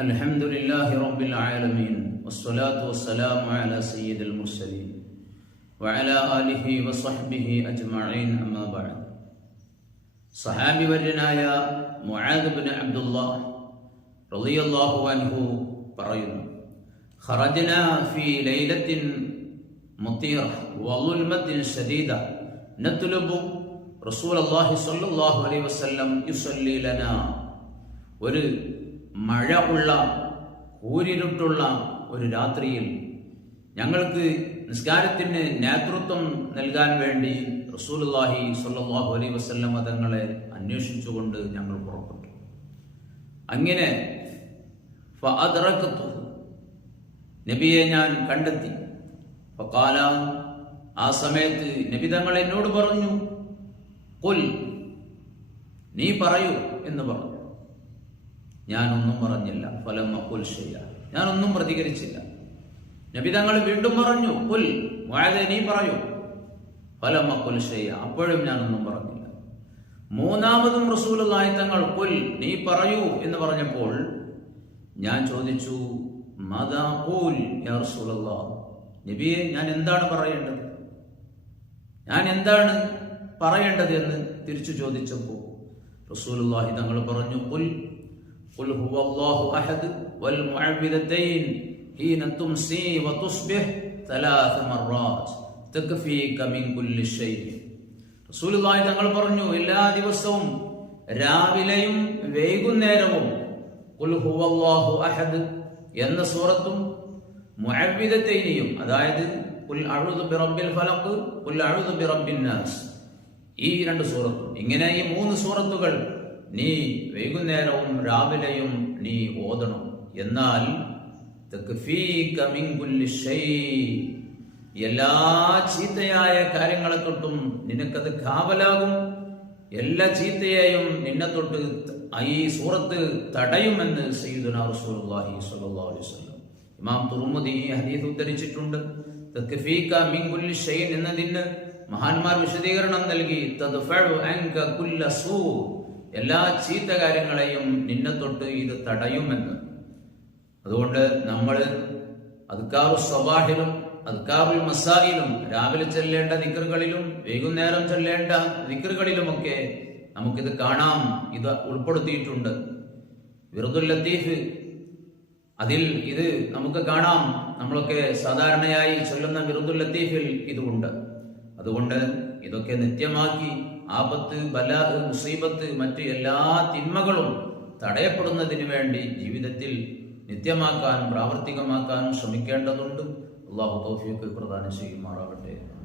الحمد لله رب العالمين والصلاة والسلام على سيد المرسلين وعلى آله وصحبه أجمعين أما بعد صحابي വര്യനായ Muadh bin Abdullah റളിയല്ലാഹു അൻഹു പറയുന്നു خرجنا في ليلة مطيرة وظلمة شديدة نطلب رسول الله صلى الله عليه وسلم يصلي لنا ഒരു മഴ ഉള്ള കൂരിരുട്ടുള്ള ഒരു രാത്രിയിൽ ഞങ്ങൾക്ക് നിസ്കാരത്തിന് നേതൃത്വം നൽകാൻ വേണ്ടി റസൂലുള്ളാഹി സല്ലാഹു അലൈ വസല്ലം മതങ്ങളെ അന്വേഷിച്ചുകൊണ്ട് ഞങ്ങൾ പുറപ്പെട്ടു. അങ്ങനെ നബിയെ ഞാൻ കണ്ടെത്തി. കാല ആ സമയത്ത് നബി തങ്ങൾ എന്നോട് പറഞ്ഞു കൊൽ നീ പറയൂ എന്ന് പറഞ്ഞു. ഞാനൊന്നും പറഞ്ഞില്ല. ഫലം ഷെയ്യ. ഞാനൊന്നും പ്രതികരിച്ചില്ല. നബി തങ്ങൾ വീണ്ടും പറഞ്ഞു പുൽ വാഴ നീ പറയൂ. ഫലം ഷെയ്യ. അപ്പോഴും ഞാനൊന്നും പറഞ്ഞില്ല. മൂന്നാമതും റസൂലായി തങ്ങൾ പുൽ നീ പറയൂ എന്ന് പറഞ്ഞപ്പോൾ ഞാൻ ചോദിച്ചു മതാ റസൂലല്ലാ നബിയെ ഞാൻ എന്താണ് പറയേണ്ടത്? ഞാൻ എന്താണ് പറയേണ്ടത്? എന്ന് തിരിച്ചു ചോദിച്ചപ്പോൾ റസൂലുള്ളാഹി തങ്ങൾ പറഞ്ഞു കുൽ قل هو الله أحد والمعوذتين حين تمسي وتصبح ثلاث مرات تكفيك من كل شيء റസൂലുള്ളാഹി തങ്ങൾ പറഞ്ഞു എല്ലാ ദിവസവും രാവിലെയും വൈകുന്നേരവും ഖുൽ ഹുവല്ലാഹു അഹദ് എന്ന സൂറത്തും മുഅവ്വിദത്തൈനിയും അതായത് ഖുൽ അഊദു ബിറബ്ബിൽ ഫലഖ് ഖുൽ അഊദു ബിറബ്ബിൻ നാസ് ഈ രണ്ട് സൂറത്തും ഇങ്ങനെ ഈ മൂന്ന് സൂറത്തുകൾ നീ വൈകുന്നേരവും രാവിലെയും നീ ഓതണം. എന്നാൽ എല്ലാ ചീത്തയായ കാര്യങ്ങളെ തൊട്ടും നിനക്കത് കാവലാകും. എല്ലാ ചീത്തയെയും നിന്നെ തൊട്ട് ഈ സൂറത്ത് തടയുമെന്ന് റസൂലുള്ളാഹി അലൈഹി വസല്ലം. ഇമാം തുർമുദി ഈ ഹദീസ് ഉദ്ധരിച്ചിട്ടുണ്ട്. തക്ഫീക മിൻ എന്നതിന് മഹാന്മാർ വിശദീകരണം നൽകി എല്ലാ ചീത്ത കാര്യങ്ങളെയും നിന്നെ തൊട്ട് ഇത് തടയുമെന്ന്. അതുകൊണ്ട് നമ്മൾ അദ്കാറു സ്വബാഹിലും അദ്കാറുൽ മസായിലും രാവിലെ ചെല്ലേണ്ട ദിക്കറുകളിലും വൈകുന്നേരം ചെല്ലേണ്ട ദിക്കറുകളിലുമൊക്കെ നമുക്കിത് കാണാം ഇത് ഉൾപ്പെടുത്തിയിട്ടുണ്ട്. വിറുദുൽ ലത്തീഫ് അതിൽ ഇത് നമുക്ക് കാണാം. നമ്മളൊക്കെ സാധാരണയായി ചൊല്ലുന്ന വിറുദുൽ ലത്തീഫിൽ ഇതുണ്ട്. അതുകൊണ്ട് ഇതൊക്കെ നിത്യമാക്കി ആപത്ത് ബല മുസീബത്ത് മറ്റ് എല്ലാ തിന്മകളും തടയപ്പെടുന്നതിന് വേണ്ടി ജീവിതത്തിൽ നിത്യമാക്കാനും പ്രാവർത്തികമാക്കാനും ശ്രമിക്കേണ്ടതുണ്ട്. അള്ളാഹു തൗഫീഖ് പ്രദാനം ചെയ്യുമാറാകട്ടെ.